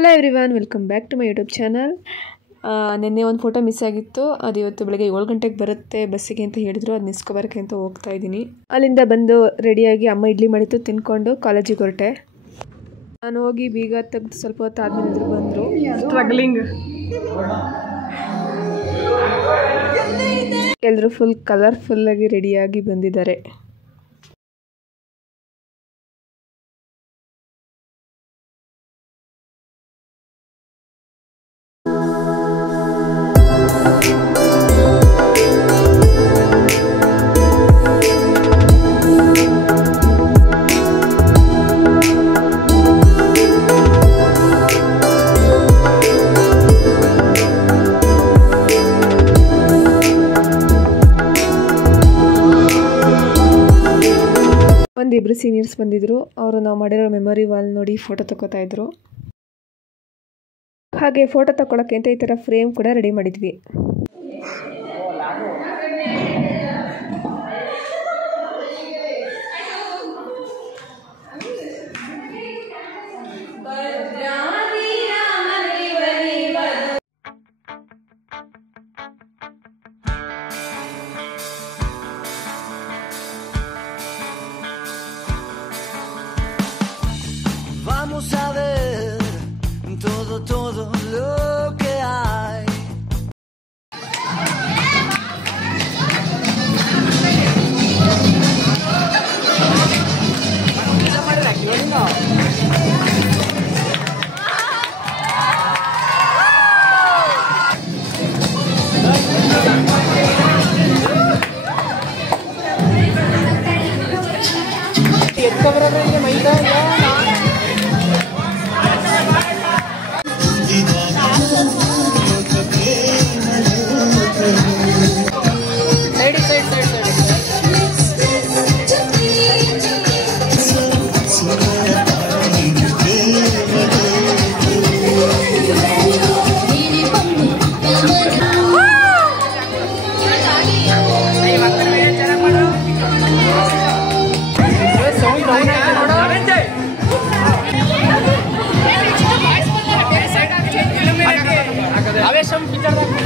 Hello everyone, welcome back to my YouTube channel. ನಿನ್ನೆ ಒಂದು photo miss ಆಗಿತ್ತು. ಅದು ಇವತ್ತು ಬೆಳಗ್ಗೆ 7 ಗಂಟೆಗೆ ಬರುತ್ತೆ ಬಸ್ಸಿಗೆ ಅಂತ ಹೇಳಿದ್ರು. ಅದು ನಿಸ್ಕೊಬರೋಕ್ಕೆ ಅಂತ ಹೋಗ್ತಾ ಇದ್ದೀನಿ. ಅಲ್ಲಿಂದ ಬಂದು ರೆಡಿಯಾಗಿ ಅಮ್ಮ ಇಡ್ಲಿ ಮಾಡಿತ್ತು, ತಿನ್ಕೊಂಡು ಕಾಲೇಜಿಗೆ ಹೊರಟೆ. ನಾನು ಹೋಗಿ ಬೀಗ ತೆಗೆದು ಸ್ವಲ್ಪ ಹೊತ್ತು ಆದಮೇಲೆ ಎದುರು ಬಂದರು. ಸ್ಟ್ರಗ್ಲಿಂಗ್ ಎಲ್ಲರೂ ಫುಲ್ ಕಲರ್ಫುಲ್ಲಾಗಿ ರೆಡಿಯಾಗಿ ಬಂದಿದ್ದಾರೆ. ಒಂದಿಬ್ಬರು ಸೀನಿಯರ್ಸ್ ಬಂದಿದ್ರು. ಅವರು ನಾವು ಮಾಡಿರೋ ಮೆಮೊರಿ ವಾಲ್ ನೋಡಿ ಫೋಟೋ ತಗೋತಾ ಇದ್ರು. ಹಾಗೆ ಫೋಟೋ ತಗೊಳ್ಳೋಕ್ಕೆ ಅಂತ ಈ ಥರ ಫ್ರೇಮ್ ಕೂಡ ರೆಡಿ ಮಾಡಿದ್ವಿ. Vamos a ver todo lo que hay.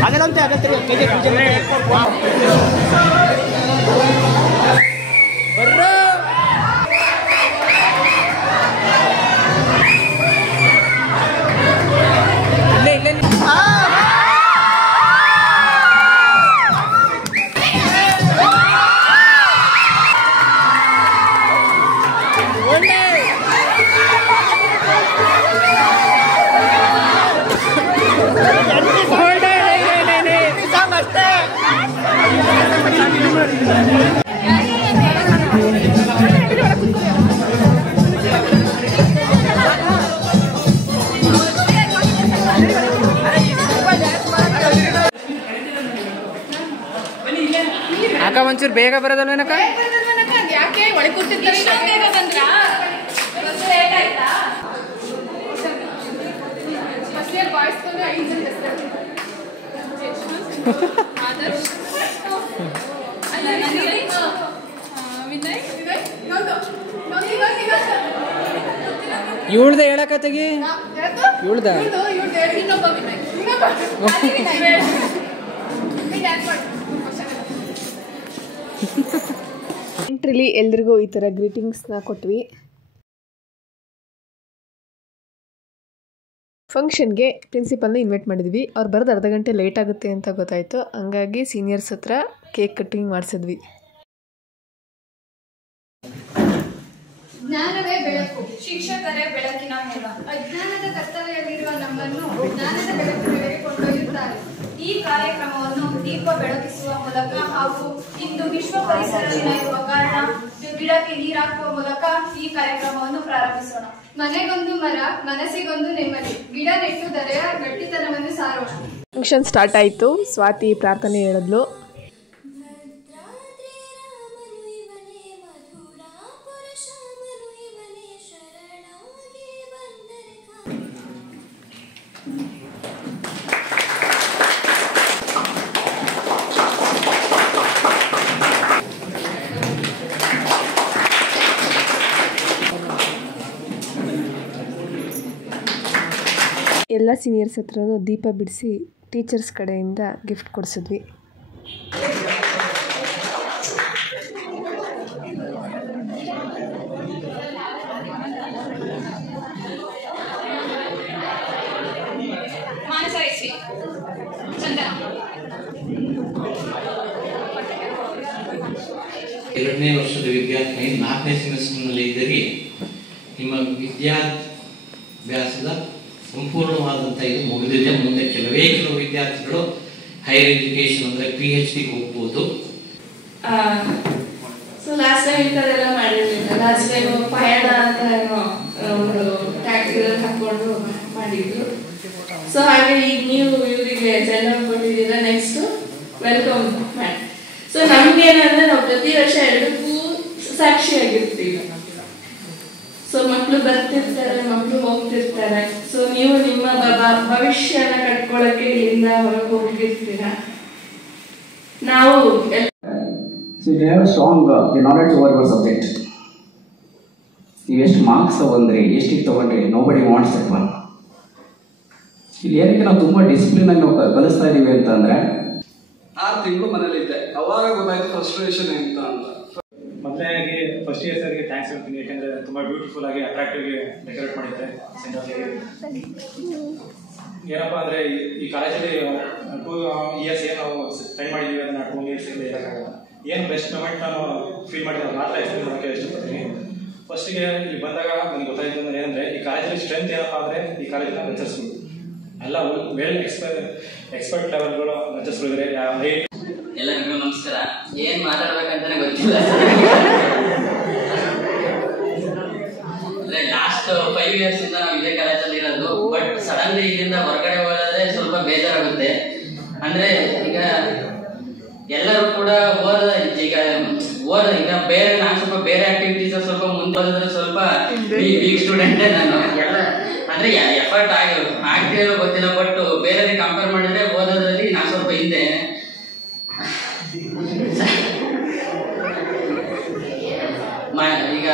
Adelante, ಅಕ್ಕ ಒಂಚೂರು ಬೇಗ ಬರೋದಲ್ವೇನಕ್ಕ? ಯಾಕೆ ಒಳಗೆ ಕೂತಿರ್ತಾರೆ? ಬೇಗ ಬಂದ್ರಾ? ಲೇಟ್ ಆಯ್ತಾ? ಫಸ್ಟ್ ಇಯರ್ ಬಾಯ್ಸ್ ಬಂದು 5 ಜನ ಇರ್ತಾರೆ. ಆದರ್ಶ್ ಅಲ್ಲ ನನಗೆ ವಿನಯ್ ಇವಳ್ದ ಹೇಳಕತ್ತಾಗಿ ಇವಳ್ದ ಇನ್ನೊಬ್ಬ ವಿನಯ್ ಎಂಟ್ರಿಲಿ ಎಲ್ರಿಗೂ ಈ ಥರ ಗ್ರೀಟಿಂಗ್ಸ್ನ ಕೊಟ್ವಿ. ಫಂಕ್ಷನ್ಗೆ ಪ್ರಿನ್ಸಿಪಲ್ನ ಇನ್ವೈಟ್ ಮಾಡಿದ್ವಿ. ಅವ್ರು ಬರೋದು ಅರ್ಧ ಗಂಟೆ ಲೇಟ್ ಆಗುತ್ತೆ ಅಂತ ಗೊತ್ತಾಯಿತು. ಹಂಗಾಗಿ ಸೀನಿಯರ್ಸ್ ಹತ್ರ ಕೇಕ್ ಕಟ್ಟಿಂಗ್ ಮಾಡಿಸಿದ್ವಿ. ಜ್ಞಾನವೇ ಬೆಳಕು, ಶಿಕ್ಷಕರೇ ಬೆಳಕಿನ ಮೂಲ. ಅಜ್ಞಾನದ ಕತ್ತಲೆಯಲ್ಲಿರುವ ನಮ್ಮನ್ನು ಜ್ಞಾನದ ಬೆಳಕಿನೆಡೆಗೆ ಕೊಂಡೊಯ್ಯುತ್ತಾರೆ. ಈ ಕಾರ್ಯಕ್ರಮವನ್ನು ದೀಪ ಬೆಳಗಿಸುವ ಮೂಲಕ ಹಾಗೂ ಇಂದು ವಿಶ್ವ ಪರಿಸರ ದಿನ ಇರುವ ಕಾರಣ ಗಿಡಕ್ಕೆ ನೀರಾಕುವ ಮೂಲಕ ಈ ಕಾರ್ಯಕ್ರಮವನ್ನು ಪ್ರಾರಂಭಿಸೋಣ. ಮನೆಗೊಂದು ಮರ, ಮನಸ್ಸಿಗೊಂದು ನೆಮ್ಮದಿ. ಗಿಡ ನೆಟ್ಟುದರೆ ಗಟ್ಟಿತನವನ್ನು ಸಾರೋಣ. ಫಂಕ್ಷನ್ ಸ್ಟಾರ್ಟ್ ಆಯಿತು. ಸ್ವಾತಿ ಪ್ರಾರ್ಥನೆ ಹೇಳಿದ್ಲು. ಎಲ್ಲ ಸೀನಿಯರ್ಸ್ ಹತ್ರನೂ ದೀಪ ಬಿಡಿಸಿ ಟೀಚರ್ಸ್ ಕಡೆಯಿಂದ ಗಿಫ್ಟ್ ಕೊಡಿಸಿದ್ವಿ. ಎರಡನೇ ವರ್ಷದ ವಿದ್ಯಾರ್ಥಿ 4ನೇ ಸೆಮಿಸ್ಟರ್ನಲ್ಲಿ ಇದ್ದರೆ ನಿಮ್ಮ ವಿದ್ಯಾಭ್ಯಾಸದ ಸಂಪೂರ್ಣವಾದಂಥ ಇದು ಮುಗಿದಿದೆ. ಮುಂದೆ ಕೆಲವು ವಿದ್ಯಾರ್ಥಿಗಳು ಹೈಯರ್ ಎಜುಕೇಶನ್ ಅಂದರೆ PhD ಹೋಗ್ಬೋದು. ಸೊ ಲಾಸ್ಟ್ ಟೈಮ್ ಇಂಥದ್ದೆಲ್ಲ ಮಾಡಿರಲಿಲ್ಲ. ಲಾಸ್ಟ್ ಟೈಮ್ ಪಯಣ ಅಂತ ಏನೋ ಒಂದು ಟ್ಯಾಕ್ಟರ್ ಹಾಕೊಂಡು ಮಾಡಿದ್ರು. ಸೊ ಹಾಗೆ ಈಗ ನೀವು ಇವರಿಗೆ ಸೆಂಡ್ ಆಫ್ ಕೊಟ್ಟಿದ್ದೀರಾ. ನೆಕ್ಸ್ಟ್ ವೆಲ್ಕಮ್ ಮಾಡಿ. ಸೊ ನಮ್ಗೆ ಏನಂದ್ರೆ ನಾವು ಪ್ರತಿ ವರ್ಷ ಎರಡಕ್ಕೂ ಸಾಕ್ಷಿಯಾಗಿರ್ತೀವಿ. ಸೊ ಮಕ್ಕಳು ಬರ್ತಿರ್ತಾರೆ, ಮಕ್ಕಳು ಹೋಗ್ತಿರ್ತಾರೆ. ಸೊ ನೀವು ನಿಮ್ಮ ಭವಿಷ್ಯನ ಕಟ್ಕೊಳ್ಳಕ್ಕೆ ಇಲ್ಲಿಂದ ಹೊರಗೆ ಹೋಗಿರ್ತೀರ. ನಾವು So you have a strong the knowledge over your subject. ನೀವು ಎಷ್ಟು ಮಾರ್ಕ್ಸ್ ತಗೊಂಡ್ರಿ, ಎಷ್ಟಿಗೆ ತಗೊಂಡ್ರಿ, ನೋಬಡಿ ವಾಂಟ್ಸ್ ದಟ್ ಒನ್. ಇಲ್ಲಿ ಏನಕ್ಕೆ ನಾವು ತುಂಬ ಡಿಸಿಪ್ಲಿನ್ ಆಗಿ ನಾವು ಕಲಿಸ್ತಾ ಇದೀವಿ ಅಂತಂದ್ರೆ 6 ತಿಂಗಳು ಮನೇಲಿ ಇದ್ದೆ. ಅವಾಗ ಗೊತ್ತಾಯ್ತು ಫ್ರಸ್ಟ್ರೇಷನ್ ಎಂತ ಅಂತ. ಮೊದಲನೇದಾಗಿ ಫಸ್ಟ್ ಇಯರ್ ಸರ್ಗೆ ಥ್ಯಾಂಕ್ಸ್ ಹೇಳ್ತೀನಿ. ಯಾಕಂದರೆ ತುಂಬ ಬ್ಯೂಟಿಫುಲ್ ಆಗಿ ಅಟ್ರಾಕ್ಟಿವ್ ಆಗಿ ಡೆಕೋರೇಟ್ ಮಾಡಿದ್ದಾರೆ ಸೆಂಟ್ ಆಫ್ಗೆ. ಏನಪ್ಪ ಅಂದರೆ ಈ ಕಾಲೇಜಲ್ಲಿ 2 ಇಯರ್ಸ್ ಏನು ನಾವು ಸ್ಪೆಂಡ್ ಮಾಡಿದ್ದೀವಿ ಅದನ್ನು 2 ಇಯರ್ಸ್ ಇಂದ ಇರೋಕ್ಕಾಗಲ್ಲ. ಏನು ಬೆಸ್ಟ್ ಮೂಮೆಂಟ್ ನಾನು ಫೀಲ್ ಮಾಡಿದ್ರೆ ಮಾತ್ರ ಎಕ್ಸ್ಪ್ಲೇನ್ ಮಾಡೋಕ್ಕೆ ಇಷ್ಟಪಡ್ತೀನಿ. ಫಸ್ಟಿಗೆ ಇಲ್ಲಿ ಬಂದಾಗ ನನಗೆ ಗೊತ್ತಾಯಿತು ಅಂದರೆ ಏನಂದರೆ ಈ ಕಾಲೇಜಲ್ಲಿ ಸ್ಟ್ರೆಂತ್ ಏನಪ್ಪ ಅಂದರೆ ಈ ಕಾಲೇಜಿನ ಲೆಕ್ಚರ್ಸ್ಗಳು ಎಲ್ಲ ವೆಲ್ ಎಕ್ಸ್ಪರ್ಟ್ ಲೆವೆಲ್ಗಳು ಲೆಕ್ಚರ್ಸ್ಗಳಿದ್ದಾರೆ. ಎಲ್ಲರಿಗೂ ನಮಸ್ಕಾರ. ಏನ್ ಮಾತಾಡ್ಬೇಕಂತಾನೆ ಗೊತ್ತಿಲ್ಲ. ಅಂದ್ರೆ ಲಾಸ್ಟ್ 5 ಇಯರ್ಸ್ ಇಂದ ನಾವು ಇದೇ ಕಾಲೇಜಲ್ಲಿ ಇರೋದು. ಬಟ್ ಸಡನ್ಲಿ ಇಲ್ಲಿಂದ ಹೊರಗಡೆ ಹೋಗೋದ್ರೆ ಸ್ವಲ್ಪ ಬೇಜಾರಾಗುತ್ತೆ. ಅಂದ್ರೆ ಈಗ ಎಲ್ಲರೂ ಕೂಡ ಈಗ ಬೇರೆ ನಾನು ಸ್ವಲ್ಪ ಬೇರೆ ಆಕ್ಟಿವಿಟೀಸ್ ಸ್ವಲ್ಪ ಮುಂದೆ ಬಂದ್ರೆ ಸ್ವಲ್ಪ ವೀಕ್ ಸ್ಟೂಡೆಂಟೇ ನಾನು. ಎಲ್ಲ ಅಂದ್ರೆ ಎಫರ್ಟ್ ಆಗ್ತಿರೋ ಗೊತ್ತಿಲ್ಲ. ಬಟ್ ಬೇರೆ ಕಂಪೇರ್ ಮಾಡಿದ್ರೆ ಓದೋದ್ರಲ್ಲಿ ನಾನು ಸ್ವಲ್ಪ ಹಿಂದೆ. ಈಗ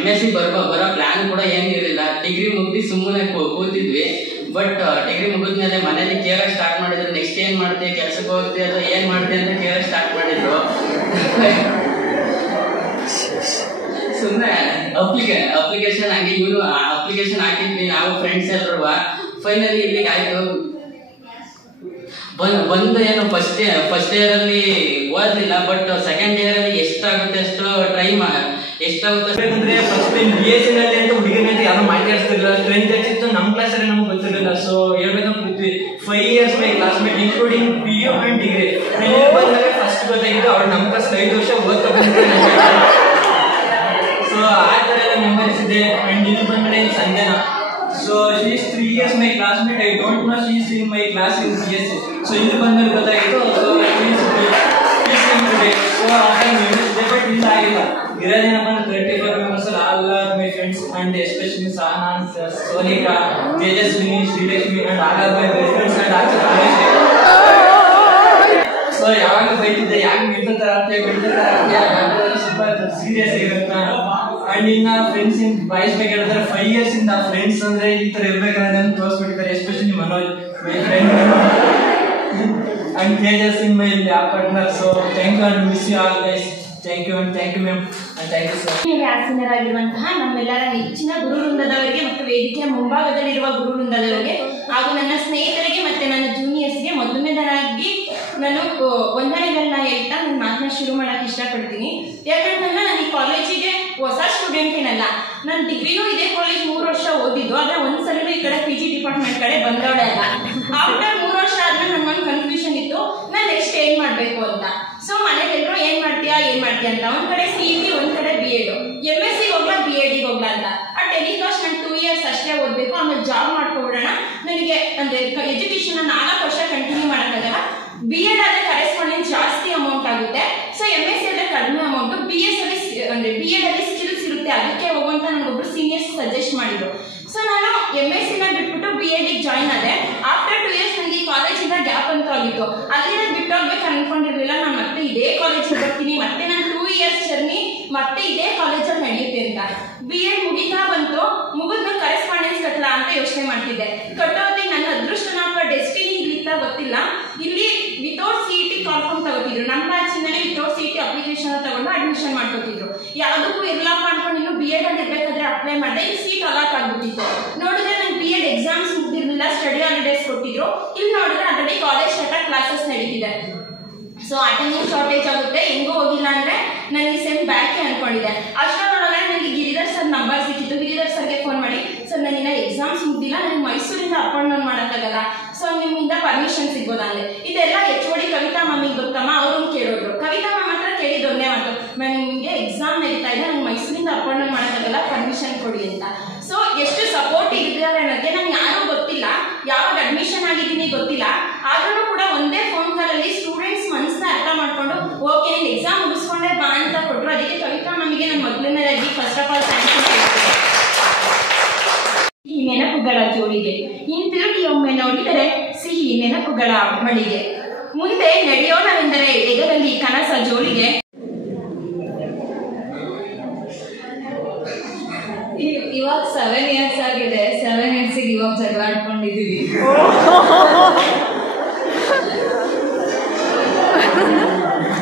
MSc ಬರೋ ಪ್ಲಾನ್ ಕೂಡ ಏನು ಇರಲಿಲ್ಲ. ಡಿಗ್ರಿ ಮುಗ್ದು ಸುಮ್ಮನೆ ಕೂತಿದ್ವಿ. ಬಟ್ ಡಿಗ್ರಿ ಮುಗಿದ್ಮೇಲೆ ಮನೇಲಿ ಕೇಳಕ್ ಸ್ಟಾರ್ಟ್ ಮಾಡಿದ್ರು. ನೆಕ್ಸ್ಟ್ ಏನ್ ಮಾಡ್ತೀವಿ, ಕೆಲ್ಸಕ್ಕೆ ಹೋಗ್ತೀವಿ ಅಥವಾ ಏನ್ ಮಾಡ್ತೀವಿ ಅಂತ ಕೇಳಕ್ ಸ್ಟಾರ್ಟ್ ಮಾಡಿದ್ರು. ಸುಮ್ಮನೆ ಅಪ್ಲಿಕೇಶನ್ ಹಂಗೆ ಇವರು ಅಪ್ಲಿಕೇಶನ್ ಹಾಕಿದ್ವಿ ನಾವು ಫ್ರೆಂಡ್ಸ್ ಎಲ್ಲರೂ. ಫೈನಲಿ ಇಲ್ಲಿಗೆ ಆಯ್ತು. ಬಂದು ಏನು ಫಸ್ಟ್ ಇಯರ್ ಅಲ್ಲಿ ಓದಲಿಲ್ಲ. ಬಟ್ ಸೆಕೆಂಡ್ ಇಯರ್ ಅಲ್ಲಿ ಎಷ್ಟಾಗುತ್ತೆ ಅಷ್ಟು ಟ್ರೈ ಎಷ್ಟಾಗುತ್ತೆ ಅಂದ್ರೆ ಫಸ್ಟ್ ಟೈಮ್ BSc ನಲ್ಲಿ ಅಂತ ಹುಡುಗಿನ ಯಾರು ಮಾತಾಡ್ತಿರ್ಲಿಲ್ಲ. ಸ್ಟ್ರೆಂತ್ ಎಷ್ಟಿತ್ತು ನಮ್ಮ ಕ್ಲಾಸ್ ಅಲ್ಲಿ ನಮ್ಗೆ ಗೊತ್ತಿರಲಿಲ್ಲ. ಸೊ ಹೇಳ್ಬೇಕಂತ 5 years my classmate including PU and degree. ಬಂದಾಗ ಫಸ್ಟ್ ಗೊತ್ತಾಗಿದ್ದು ಅವ್ರು ನಮ್ಮ ಕ್ಲಾಸ್ 5 ವರ್ಷ ಓದ್ತಾ ಬಂದಿದ್ದಾರೆ. ಸೊ ಆ ತರ ಎಲ್ಲ ಮೆಮರೀಸ್ ಇದೆ. ಅಂಡ್ ಇಲ್ಲಿ ಬಂದ್ರೆ Sanjana. So she is 3 years my classmate. I don't know she is in my class in BSc. So ಇಲ್ಲಿ ಬಂದ್ರೆ ಗೊತ್ತಾಗಿತ್ತು. So please come today. So but ಇಲ್ಲ ಆಗಿಲ್ಲ. ಇರೋದೇನಪ್ಪ ಅಂದ್ರೆ 35 members all are my friends and especially Sahana, Sonika, Tejaswini, Srilakshmi and all are my best friends and also so ಯಾವಾಗ ಬೈತಿದ್ದೆ ಯಾಕೆ ಬಿಡ್ತಾರೆ ಸ್ವಲ್ಪ ಸೀರಿಯಸ್ ಆಗಿರುತ್ತೆ. ಅಂಡ್ ಇನ್ನ ಫ್ರೆಂಡ್ಸ್ ಇನ್ ಬಾಯ್ಸ್ ಬಗ್ಗೆ ಹೇಳಿದ್ರೆ 5 ಇಯರ್ಸ್ ಇಂದ ಫ್ರೆಂಡ್ಸ್ ಅಂದ್ರೆ ಈ ತರ ಇರ್ಬೇಕಂದ್ರೆ ತೋರಿಸ್ಬಿಟ್ಟಿದ್ದಾರೆ. Especially Manoj my friend and Tejas in my lab partner. So thank you and miss you all guys. Thank you and thank you ma'am and thank you sir. ಆಸೀನರಾಗಿರುವಂತಹ ನಮ್ಮೆಲ್ಲರ ನೆಚ್ಚಿನ ಗುರು ವೃಂದದವರಿಗೆ ಮತ್ತು ವೇದಿಕೆಯ ಮುಂಭಾಗದಲ್ಲಿರುವ ಗುರು ವೃಂದದವರಿಗೆ ಹಾಗೂ ನನ್ನ ಸ್ನೇಹಿತರಿಗೆ ಮತ್ತೆ ನನ್ನ ಜೂನಿಯರ್ಸ್ಗೆ ಮೊದಲನೇದಾಗಿ ನಾನು ವಂದನೆಗಳನ್ನ ಹೇಳ್ತಾ ನನ್ನ ಮಾತನ್ನ ಶುರು ಮಾಡಕ್ಕೆ ಇಷ್ಟಪಡ್ತೀನಿ. ಯಾಕಂತಂದ್ರೆ ನಾನು ಈ ಕಾಲೇಜಿಗೆ ಹೊಸ ಸ್ಟೂಡೆಂಟ್ ಏನಲ್ಲ. ನಾನು ಡಿಗ್ರಿನೂ ಇದೇ ಕಾಲೇಜ್ 3 ವರ್ಷ ಓದಿದ್ದು. ಆದ್ರೆ ಒಂದ್ಸಲ ಈ ಕಡೆ PG ಡಿಪಾರ್ಟ್ಮೆಂಟ್ ಕಡೆ ಬಂದವಳೆ ಅಲ್ಲ. ಆಫ್ಟರ್ 3 ವರ್ಷ ಆದ್ಮೇಲೆ ನನ್ಗೊಂದು ಕನ್ಫ್ಯೂಷನ್ ಇತ್ತು, ನಾನು ನೆಕ್ಸ್ಟ್ ಏನ್ ಮಾಡ್ಬೇಕು ಅಂತ. ಸೊ ಮನೇಲಿ ಎಲ್ಲರೂ ಏನ್ ಮಾಡ್ತೀಯಾ ಅಂತ ಒಂದ್ ಕಡೆ CET ಒಂದ್ ಕಡೆ B.Ed, MSc ಹೋಗ್ಲಾ B.Ed ಹೋಗ್ಲಾ ಅಂತ. ಆ ಟೆಲಿಕಾಸ್ಟ್ ನಾನು 2 ಇಯರ್ಸ್ ಅಷ್ಟೇ ಓದ್ಬೇಕು, ಆಮೇಲೆ ಜಾಬ್ ಮಾಡ್ಕೊಬಿಡೋಣ. ನನಗೆ ಅಂದ್ರೆ ಎಜುಕೇಶನ್ 4 ವರ್ಷ ಕಂಟಿನ್ಯೂ ಮಾಡಕ್ಕಾಗಲ್ಲ. B.Ed ಆದ್ರೆ ಕರೆಸ್ಪಾಂಡೆನ್ಸ್ ಜಾಸ್ತಿ ಅಮೌಂಟ್ ಆಗುತ್ತೆ. ಸೊ MSc ಆದ್ರೆ ಕಡಿಮೆ ಅಮೌಂಟ್. B.Ed ಅಲ್ಲಿ ಸ್ಕಿಲ್ಸ್ ಇರುತ್ತೆ, ಅದಕ್ಕೆ ಹೋಗುವಂತ ನನಗೊಬ್ರು ಸೀನಿಯರ್ಸ್ ಸಜೆಸ್ಟ್ ಮಾಡಿದ್ರು. ಸೊ ನಾನು MSc ನ ಬಿಟ್ಬಿಟ್ಟು B.Ed ಜಾಯಿನ್ ಆದೆ. ಆಫ್ಟರ್ 2 ಇಯರ್ಸ್ ನನಗೆ ಈ ಕಾಲೇಜಿಂದ ಗ್ಯಾಪ್ ಅಂತ ಆಗಿತ್ತು. ಅಲ್ಲಿ ನಾನು ಬಿಟ್ಟೋಗ್ಬೇಕು ಅನ್ಕೊಂಡಿರ್ಲಿಲ್ಲ. ನಾನು ಮತ್ತೆ ಇದೇ ಕಾಲೇಜಿಗೆ ಬರ್ತೀನಿ, ಮತ್ತೆ ನಾನು 2 ಇಯರ್ಸ್ ಜರ್ನಿ ಮತ್ತೆ ಇದೇ ಕಾಲೇಜಲ್ಲಿ ನಡೆಯುತ್ತೆ ಅಂತ. B.Ed ಮುಗಿತಾ ಬಂತು. ಮುಗಿದ್ಮೇಲೆ ಕರೆಸ್ಪಾಂಡೆನ್ಸ್ ಕಟ್ಟಲ್ಲ ಅಂತ ಯೋಚನೆ ಮಾಡ್ತಿದ್ದೆ. ಕಟ್ಟೋದೇ ಆಗ್ತಿರ್ಲಿಲ್ಲ. ಇಲ್ಲಿ ವಿತೌಟ್ CET ಕಾಲ್ ಫಾರ್ಮ್ ತಗೋತಿದ್ರು. ನಮ್ಮ ಬ್ಯಾಚಿನಲ್ಲಿ ವಿತೌಟ್ CET ಅಪ್ಲಿಕೇಶನ್ ತಗೊಂಡು ಅಡ್ಮಿಷನ್ ಮಾಡ್ಕೊತಿದ್ರು. ಯಾವುದಕ್ಕೂ ಇರ್ಲಪ್ಪ ಅನ್ಕೊಂಡು ಇನ್ನು BEd ಅಲ್ಲಿ ಇರ್ಬೇಕಾದ್ರೆ ಅಪ್ಲೈ ಮಾಡಿದೆ. ಇಲ್ಲಿ ಸೀಟ್ ಅಲಾಟ್ ಆಗ್ಬಿಟ್ಟಿತ್ತು. ನೋಡಿದ್ರೆ ನಂಗೆ BEd ಎಕ್ಸಾಮ್ಸ್ ಮುಗ್ದಿರ್ಲಿಲ್ಲ, ಸ್ಟಡಿ ಹಾಲಿಡೇಸ್ ಕೊಟ್ಟಿದ್ರು. ಇಲ್ಲಿ ನೋಡಿದ್ರೆ ಅದರಲ್ಲಿ ಕಾಲೇಜ್ ಸ್ಟಾರ್ಟ್ ಕ್ಲಾಸಸ್ ನಡೀತಿದೆ. ಸೊ ಅಟೆಂಡೆನ್ಸ್ ಶಾರ್ಟೇಜ್ ಆಗುತ್ತೆ, ಹೆಂಗೋ ಹೋಗಿಲ್ಲ ಅಂದ್ರೆ ನಾನು ಈ ಸೆಮ್ ಬ್ಯಾಕ್ ಅನ್ಕೊಂಡಿದ್ದೆ. ಅಷ್ಟರೊಳಗೆ ನನಗೆ ಗಿರಿಧರ್ ಸರ್ ನಂಬರ್ ಸಿಕ್ಕಿತ್ತು. ಗಿರಿಧರ್ ಸರ್ಗೆ ಫೋನ್ ಮಾಡಿ, ಸರ್ ನನಗಿನ್ನ ಎಕ್ಸಾಮ್ಸ್ ಮುಗ್ದಿಲ್ಲ, ನನಗೆ ಮೈಸೂರಿಂದ ಅಪ್ ಅಂಡ್ ಡೌನ್ ಮಾಡೋಕ್ಕಾಗಲ್ಲ, ಸೊ ನಿಮ್ಮಿಂದ ಪರ್ಮಿಷನ್ ಸಿಗ್ಬೋದಂದ್ರೆ. ಇದೆಲ್ಲ HOD ಕವಿತಾ ಮ್ಯಾಮಿಗೆ ಗೊತ್ತಮ್ಮ, ಅವ್ರನ್ನ ಕೇಳಿದ್ರು. ಕವಿತಾ ಮ್ಯಾಮ್ ಹತ್ರ ಕೇಳಿದೊಂದೇ ಮಾತು, ಮ್ಯಾಮ್ ನಿಮಗೆ ಎಕ್ಸಾಮ್ ನಡೀತಾ ಇದೆ, ನಂಗೆ ಮೈಸೂರಿಂದ ಅಪ್ ಅಂಡ್ ಡೌನ್ ಮಾಡೋಕ್ಕಾಗಲ್ಲ, ಪರ್ಮಿಷನ್ ಕೊಡಿ ಅಂತ. ಸೊ ಎಷ್ಟು ಸಪೋರ್ಟ್ ಇದ್ದಾರೆ ಅನ್ನೋದಕ್ಕೆ ನಂಗೆ ಯಾರೂ ಗೊತ್ತಿಲ್ಲ, ಯಾವಾಗ ಅಡ್ಮಿಷನ್ ಆಗಿದ್ದೀನಿ ಗೊತ್ತಿಲ್ಲ. ಆದ್ರೂ ಕೂಡ ಒಂದೇ ಫೋನ್ ಕಾಲಲ್ಲಿ ಸ್ಟೂಡೆಂಟ್ಸ್ ಮನಸ್ಸನ್ನ ಅರ್ಥ ಮಾಡ್ಕೊಂಡು ಓಕೆ ನೀನು ಎಕ್ಸಾಮ್ ಮುಗಿಸ್ಕೊಂಡೆ ಬಾ ಅಂತ ಕೊಟ್ಟರು. ಅದಕ್ಕೆ ಕವಿತಾ ಮ್ಯಾಮಿಗೆ ನಾನು ಮೊದಲನೇದಾಗಿ ಫಸ್ಟ್ ಆಫ್ ಆಲ್ ಥ್ಯಾಂಕ್ಸ್ ಹೇಳ್ತೀನಿ. ಈ ನೆನಪುಗಳ ಜೋಡಿಗೆ ಹಿಂತಿರುಗಿ ಒಮ್ಮೆ ನೋಡಿದರೆ ಸಿಹಿ ನೆನಪುಗಳ ಮಳಿಗೆ, ಮುಂದೆ ನಡೆಯೋಣವೆಂದರೆ ಎದರಲ್ಲಿ ಕನಸ ಜೋಳಿಗೆ. ಇವಾಗ 7 years ಆಗಿದೆ. 7 years ಇವಾಗ ಜಗಳ ಆಡ್ಕೊಂಡಿದ್ದೀವಿ.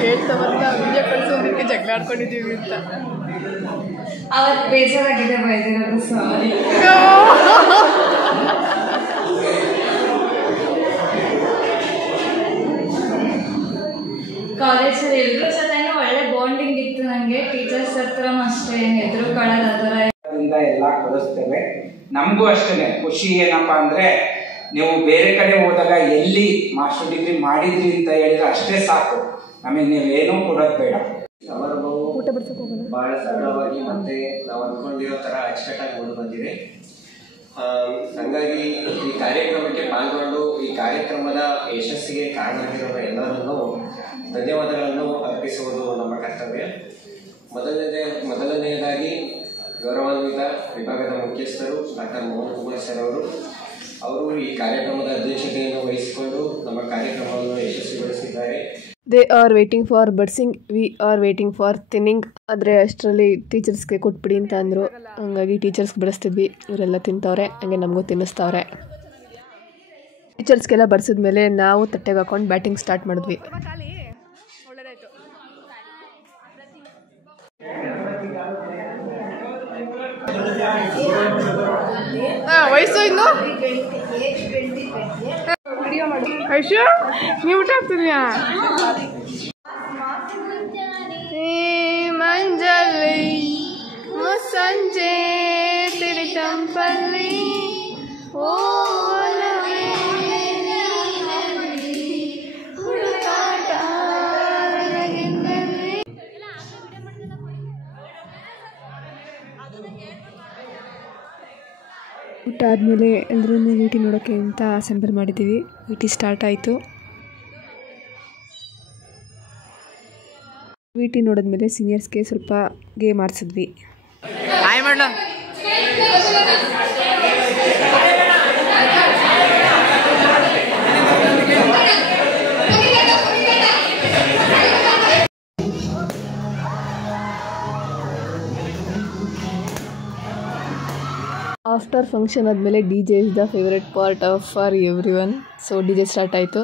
ಹೇಳ್ತಾ ಬಂದ ವಿಡಿಯೋ ಕಳಿಸೋದಕ್ಕೆ ಜಗಳ ಆಡ್ಕೊಂಡಿದ್ದೀವಿ ಅಂತ. ಅವತ್ತು ಬೇಜಾರಾಗಿದೆ, ಬೈದಿರೋದು ಸಾರಿ. ಕಾಲೇಜಲ್ಲಿ ಎಲ್ಲರೂ ಜೊತೆನೂ ಒಳ್ಳೆ ಬಾಂಡಿಂಗ್ ಇತ್ತು ನನಗೆ. ಟೀಚರ್ಸ್ ಹತ್ರನೂ ಅಷ್ಟೇ ಎದುರು ಕಾಳೋದು ಆ ಥರ ಎಲ್ಲ ಕಲಿಸ್ತೇವೆ. ನಮಗೂ ಅಷ್ಟೇ ಖುಷಿ ಏನಪ್ಪಾ ಅಂದ್ರೆ, ನೀವು ಬೇರೆ ಕಡೆ ಹೋದಾಗ ಎಲ್ಲಿ ಮಾಸ್ಟರ್ ಡಿಗ್ರಿ ಮಾಡಿದ್ರಿ ಅಂತ ಹೇಳಿದ್ರೆ ಅಷ್ಟೇ ಸಾಕು, ನಮಗೆ ನೀವೇನೂ ಕೊಡೋದು ಬೇಡ. ಬಹಳ ಸರಳವಾಗಿ ಮತ್ತೆ ನಾವು ಅಂದ್ಕೊಂಡಿರೋ ತರ ಅಚ್ಚುಕಟ್ಟಾಗಿ ಓದಿ ಬಂದಿದೆ. ಹಂಗಾಗಿ ಈ ಕಾರ್ಯಕ್ರಮಕ್ಕೆ ಪಾಲ್ಗೊಂಡು ಈ ಕಾರ್ಯಕ್ರಮದ ಯಶಸ್ಸಿಗೆ ಕಾರಣವಾಗಿರುವ ಎಲ್ಲರನ್ನೂ ಧನ್ಯವಾದಗಳನ್ನು ಅರ್ಪಿಸುವುದು ನಮ್ಮ ಕರ್ತವ್ಯ. ಮೊದಲನೆಯದಾಗಿ ಗೌರವಾನ್ವಿತ ವಿಭಾಗದ ಮುಖ್ಯಸ್ಥರು ಡಾಕ್ಟರ್ ಮೋಹನ್ ಕುಮಾರ್ ಸರ್ ಅವರು ಈ ಕಾರ್ಯಕ್ರಮದ ಅಧ್ಯಕ್ಷತೆಯನ್ನು ವಹಿಸಿಕೊಂಡು ನಮ್ಮ ಕಾರ್ಯಕ್ರಮವನ್ನು ಯಶಸ್ವಿಗೊಳಿಸಿದ್ದಾರೆ. ದೇ ಆರ್ ವೇಟಿಂಗ್ ಫಾರ್ ಬಡ್ಸಿಂಗ್, ವಿ ಆರ್ ವೇಟಿಂಗ್ ಫಾರ್ ತಿನ್ನಿಂಗ್. ಆದರೆ ಅಷ್ಟರಲ್ಲಿ ಟೀಚರ್ಸ್ಗೆ ಕೊಟ್ಬಿಡಿ ಅಂತ ಅಂದರು. ಹಂಗಾಗಿ ಟೀಚರ್ಸ್ಗೆ ಬಡಿಸ್ತಿದ್ವಿ, ಇವರೆಲ್ಲ ತಿಂತವ್ರೆ, ಹಂಗೆ ನಮಗೂ ತಿನ್ನಿಸ್ತವ್ರೆ. ಟೀಚರ್ಸ್ಗೆಲ್ಲ ಬಡಿಸಿದ್ಮೇಲೆ ನಾವು ತಟ್ಟೆಗೆ ಹಾಕೊಂಡು ಬ್ಯಾಟಿಂಗ್ ಸ್ಟಾರ್ಟ್ ಮಾಡಿದ್ವಿ. ವಯಸ್ಸು ಇನ್ನು ಐಶು ನೀವು ಊಟ ಆಗ್ತಿದ್ಯಾ? ಮಂಜಲಿ ಮುಸ್ಸಂಜೆ ತಿಳಿ ತಂಪಲ್ಲಿ ಓ ಊಟ ಆದಮೇಲೆ ಎಲ್ಲರೂ VT ನೋಡೋಕ್ಕೆ ಅಂತ ಅಸೆಂಬಲ್ ಮಾಡಿದ್ದೀವಿ. VT ಸ್ಟಾರ್ಟ್ ಆಯಿತು. VT ನೋಡಿದ್ಮೇಲೆ ಸೀನಿಯರ್ಸ್ಗೆ ಸ್ವಲ್ಪ ಗೇಮ್ ಆಡಿಸಿದ್ವಿ. ಆಫ್ಟರ್ ಫಂಕ್ಷನ್ ಆದಮೇಲೆ DJ is the favourite part of for every one. So DJ start ಆಯಿತು.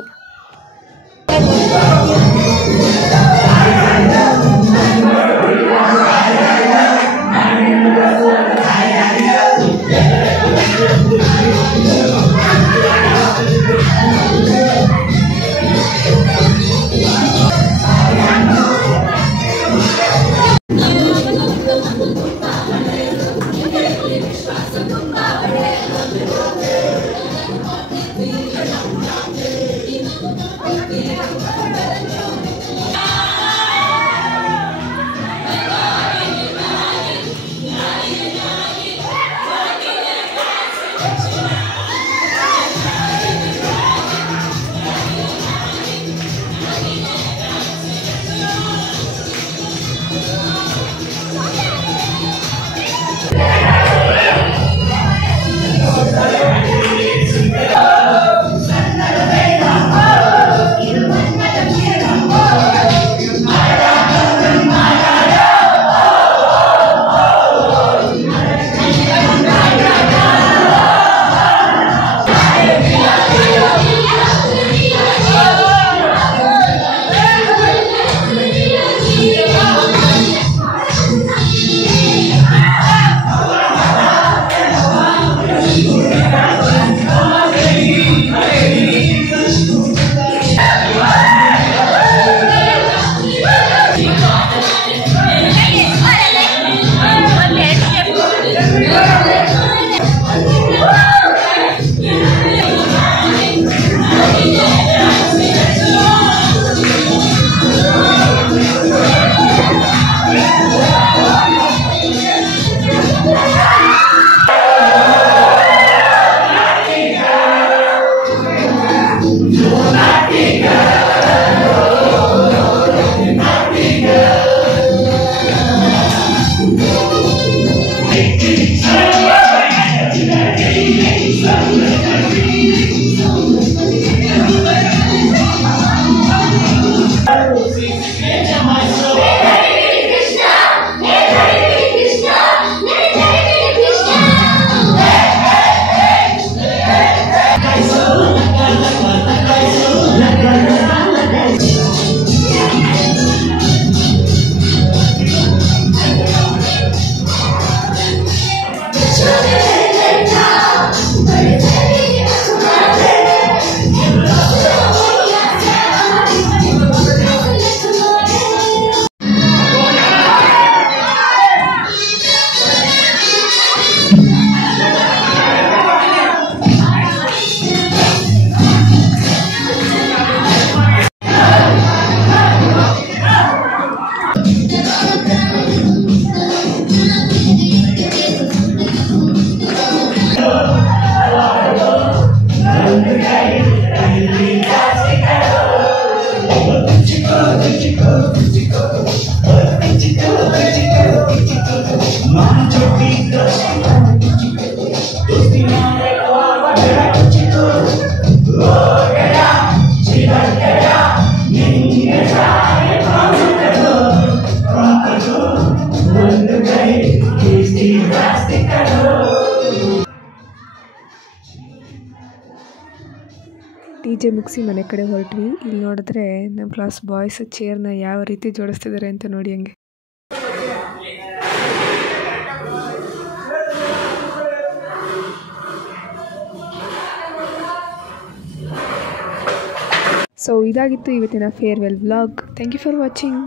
ಜೆ ಮುಗಿಸಿ ಮನೆ ಕಡೆ ಹೊರಟ್ವಿ. ಇಲ್ಲಿ ನೋಡಿದ್ರೆ ನಮ್ಮ ಕ್ಲಾಸ್ ಬಾಯ್ಸ್ ಚೇರ್ನ ಯಾವ ರೀತಿ ಜೋಡಿಸ್ತಿದ್ದಾರೆ ಅಂತ ನೋಡಿ ಹಂಗೆ. ಸೊ ಇದಾಗಿತ್ತು ಇವತ್ತಿನ farewell vlog. Thank you for watching.